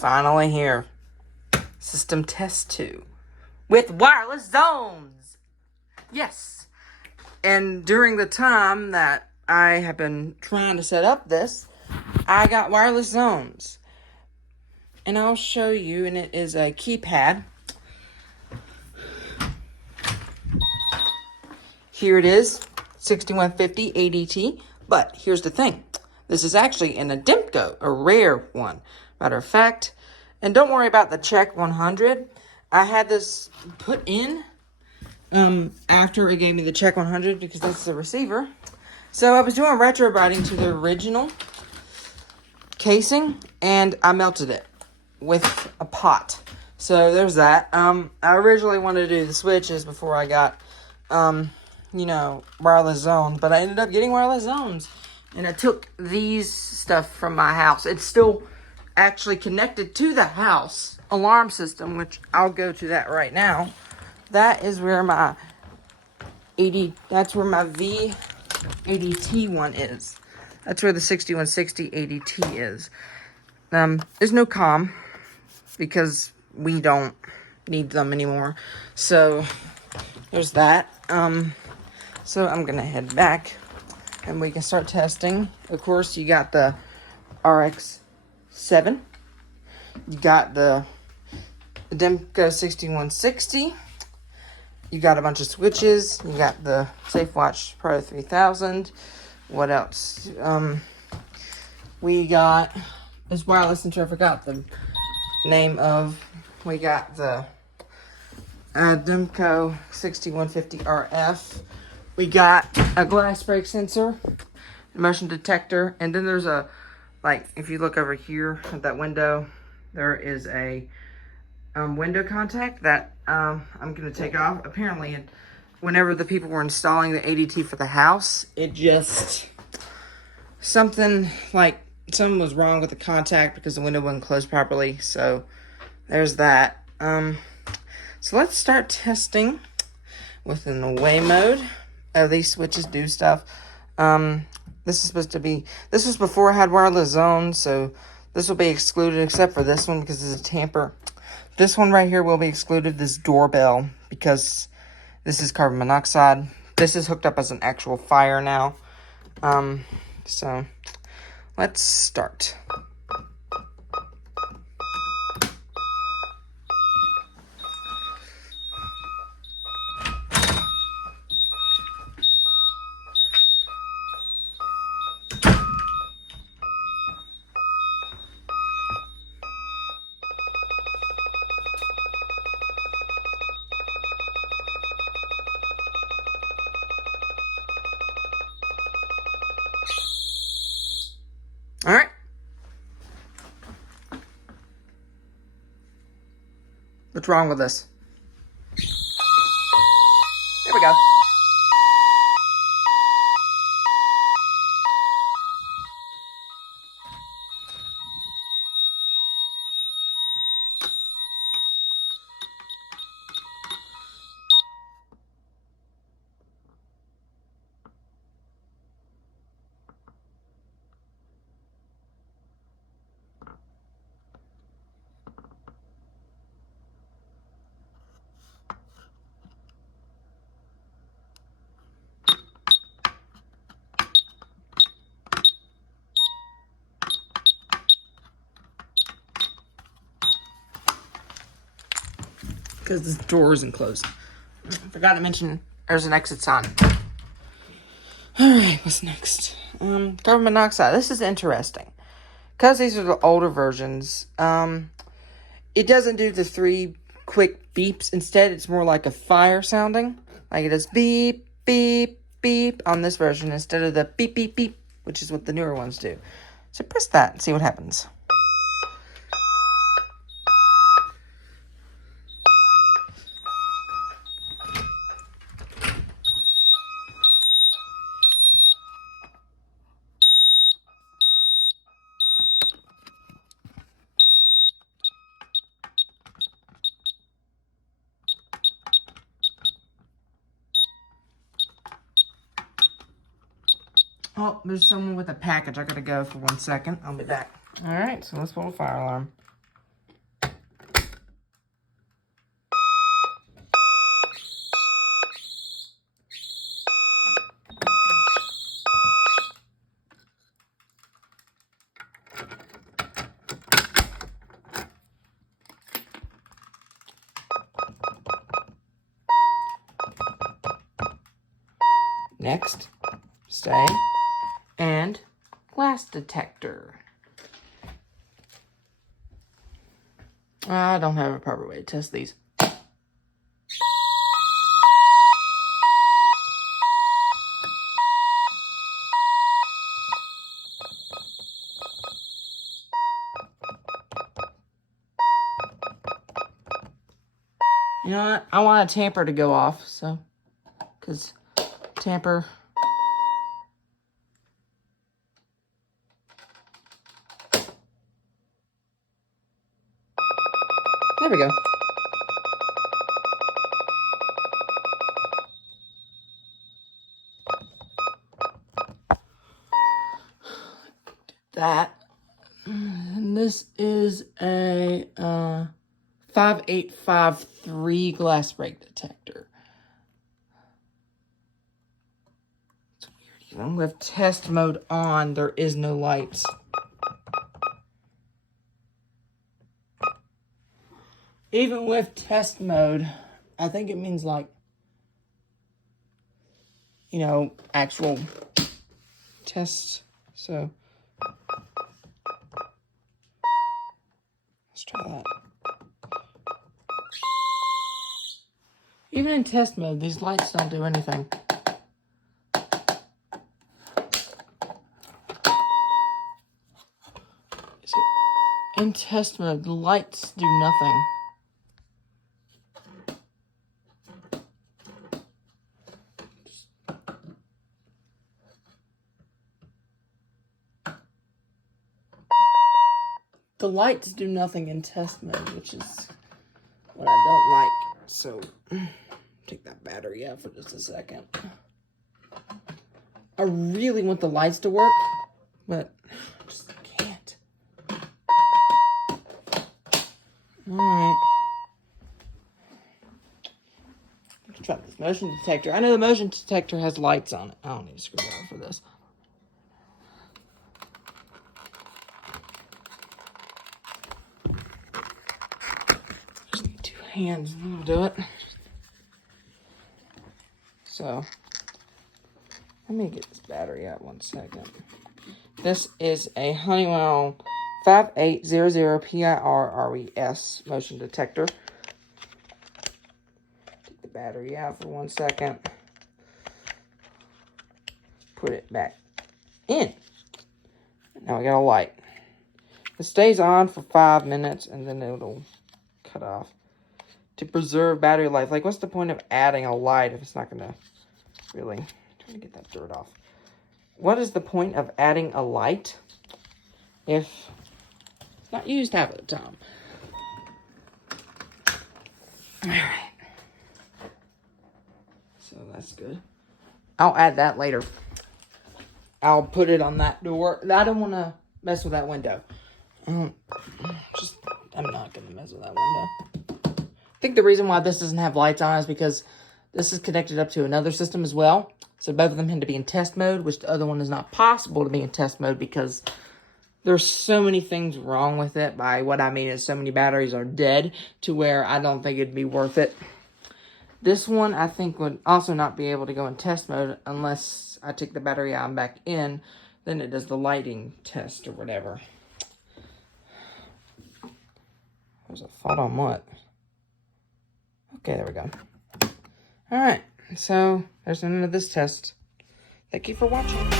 finally here. System test 2 with wireless zones. Yes. And during the time that I have been trying to set up this, I got wireless zones. And I'll show you, and it is a keypad. Here it is, 6150 ADT. But here's the thing. This is actually an Ademco, a rare one. Matter of fact, and don't worry about the check 100. I had this put in after it gave me the check 100 because this is a receiver. So I was doing retro writing to the original casing, and I melted it with a pot. So there's that. I originally wanted to do the switches before I got, wireless zones, but I ended up getting wireless zones. And I took these stuff from my house. It's still actually connected to the house alarm system, which I'll go to that right now. That is where my that's where my V ADT one is. That's where the 6160 ADT is. There's no comm because we don't need them anymore. So there's that. So I'm gonna head back and we can start testing. Of course, you got the RX-7. You got the Ademco 6160. You got a bunch of switches. You got the Safewatch Pro 3000. What else? We got this wireless center. I forgot the name of. We got the Ademco 6150 RF. We got a glass break sensor, motion detector, and then there's a, if you look over here at that window, there is a window contact that I'm going to take off. Apparently, whenever the people were installing the ADT for the house, it just, something was wrong with the contact because the window wasn't closed properly. So there's that. So let's start testing with an away mode. These switches do stuff. This was before I had wireless zones, so this will be excluded except for this one because it's a tamper. This one right here will be excluded, this doorbell, because this is carbon monoxide. This is hooked up as an actual fire now. So let's start. All right. What's wrong with this? There we go. Because this door isn't closed. I forgot to mention there's an exit sign. Alright, what's next? Carbon monoxide. This is interesting. Because these are the older versions, it doesn't do the 3 quick beeps. Instead, it's more like a fire sounding. Like it does beep, beep, beep on this version instead of the beep, beep, beep, which is what the newer ones do. So press that and see what happens. Oh, there's someone with a package. I gotta go for 1 second. I'll be back. Alright, so let's pull a fire alarm. Next, stay, and glass detector. I don't have a proper way to test these. You know what? I want a tamper to go off, so, because tamper. There we go. That. And this is a 5853 glass break detector. It's weird. Even with test mode on, there is no lights. Even with test mode, I think it means like, you know, actual test. So let's try that. Even in test mode, these lights don't do anything. In test mode, the lights do nothing. The lights do nothing in test mode, which is what I don't like. So, take that battery out for just a second. I really want the lights to work, but I just can't. Alright. Let's try this motion detector. I know the motion detector has lights on it. I don't need a screwdriver for this. Just need 2 hands and that'll do it. So, let me get this battery out 1 second. This is a Honeywell 5800 PIR-RES motion detector. Take the battery out for 1 second. Put it back in. Now we got a light. It stays on for 5 minutes and then it'll cut off. To preserve battery life. Like, what's the point of adding a light if it's not going to really... I'm trying to get that dirt off. What is the point of adding a light if it's not used half of the time? Alright. So that's good. I'll add that later. I'll put it on that door. I don't want to mess with that window. I'm not going to mess with that window. I think the reason why this doesn't have lights on is because this is connected up to another system as well. So both of them had to be in test mode, which the other one is not possible to be in test mode because there's so many things wrong with it. By what I mean is so many batteries are dead to where I don't think it'd be worth it. This one I think would also not be able to go in test mode unless I take the battery out and back in. Then it does the lighting test or whatever. There's a thought on what? Okay, there we go. Alright, so there's the end of this test. Thank you for watching.